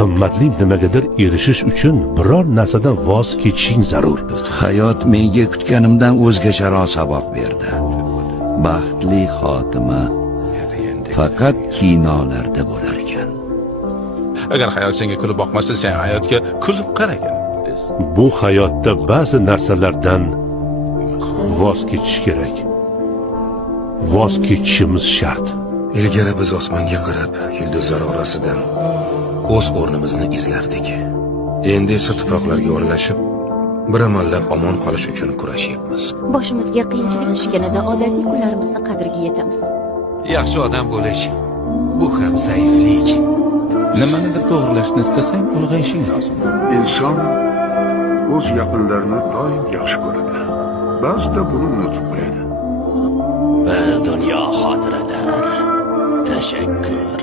qimmatli nimagadir erishish uchun biror narsadan voz kechishing zarur. Hayot menga kutganimdan o'zgacharoq saboq berdi. Baxtli xotima faqat kinolarda bo'lar ekan. Agar hayot senga kulib boqmasa, sen hayotga kulib qaragin. Bu hayotda ba'zi narsalardan voz kechish kerak. Voz kechishimiz shart. Ilgari biz osmonga qarab, yulduzlar orasidan o'z o'rnimizni izlardik. Endi esa tuproqlarga o'ralashib, bir amallab omon qolish uchun kurashyapmiz. Boshimizga qiyinchilik tushganida odatiy kunlarimizni qadriga yetamiz. Yaxshi odam bo'lish bu ham zaiflik. Nimanidir to'g'rilashni istasang, ulg'ayishing lozim. Inson o'z yaqinlarini doim yaxshi ko'radi. Ba'zida buni unutib qo'yadi. Bir dunyo xotiralar. Tashakkur.